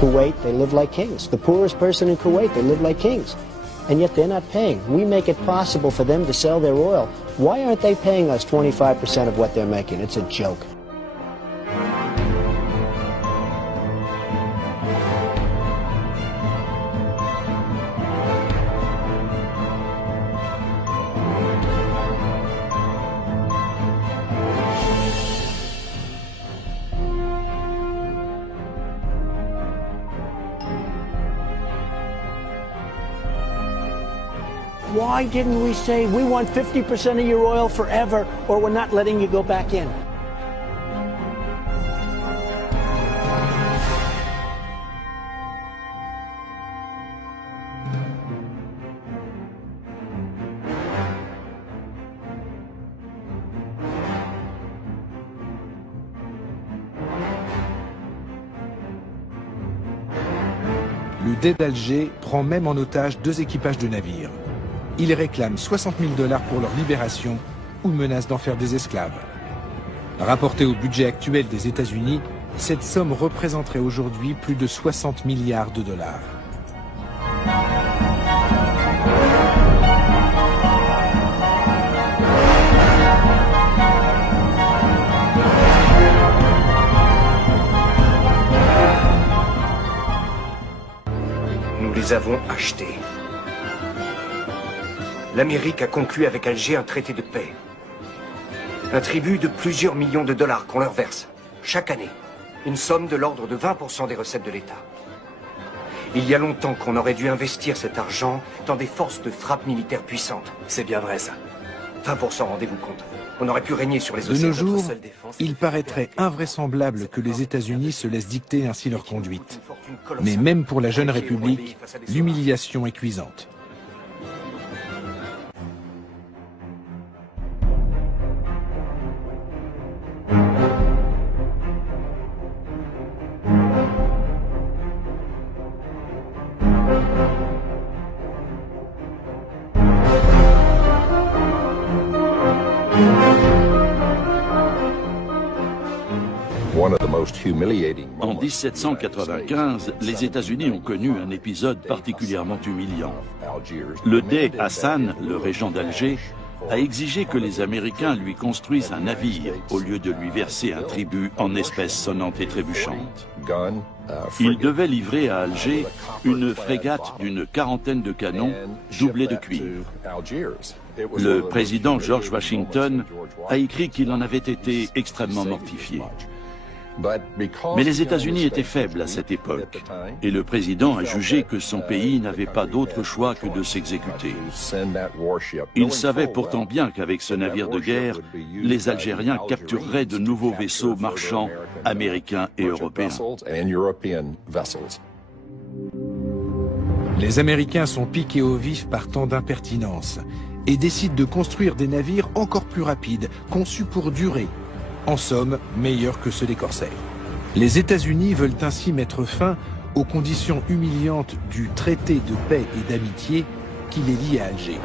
Kuwait, they live like kings. The poorest person in Kuwait, they live like kings. And yet they're not paying. We make it possible for them to sell their oil. Why aren't they paying us 25% of what they're making? It's a joke. Why didn't we say, we want 50% of your oil forever, or we're not letting you go back in? Le Dey d'Alger prend même en otage 2 équipages de navires. Ils réclament 60 000 $ pour leur libération ou menacent d'en faire des esclaves. Rapporté au budget actuel des États-Unis, cette somme représenterait aujourd'hui plus de 60 milliards de $. Nous les avons achetés. L'Amérique a conclu avec Alger un traité de paix. Un tribut de plusieurs millions de dollars qu'on leur verse, chaque année. Une somme de l'ordre de 20% des recettes de l'État. Il y a longtemps qu'on aurait dû investir cet argent dans des forces de frappe militaires puissantes. C'est bien vrai, ça. 20%, rendez-vous compte. On aurait pu régner sur les océans. De nos jours, il paraîtrait invraisemblable que les États-Unis se laissent dicter ainsi leur conduite. Mais même pour la jeune République, l'humiliation est cuisante. En 1795, les États-Unis ont connu un épisode particulièrement humiliant. Le Dey Hassan, le régent d'Alger, a exigé que les Américains lui construisent un navire au lieu de lui verser un tribut en espèces sonnantes et trébuchantes. Il devait livrer à Alger une frégate d'une 40aine de canons doublée de cuivre. Le président George Washington a écrit qu'il en avait été extrêmement mortifié. Mais les États-Unis étaient faibles à cette époque, et le président a jugé que son pays n'avait pas d'autre choix que de s'exécuter. Il savait pourtant bien qu'avec ce navire de guerre, les Algériens captureraient de nouveaux vaisseaux marchands américains et européens. Les Américains sont piqués au vif par tant d'impertinence et décident de construire des navires encore plus rapides, conçus pour durer. En somme, meilleurs que ceux des corsaires. Les États-Unis veulent ainsi mettre fin aux conditions humiliantes du traité de paix et d'amitié qui les lie à Alger.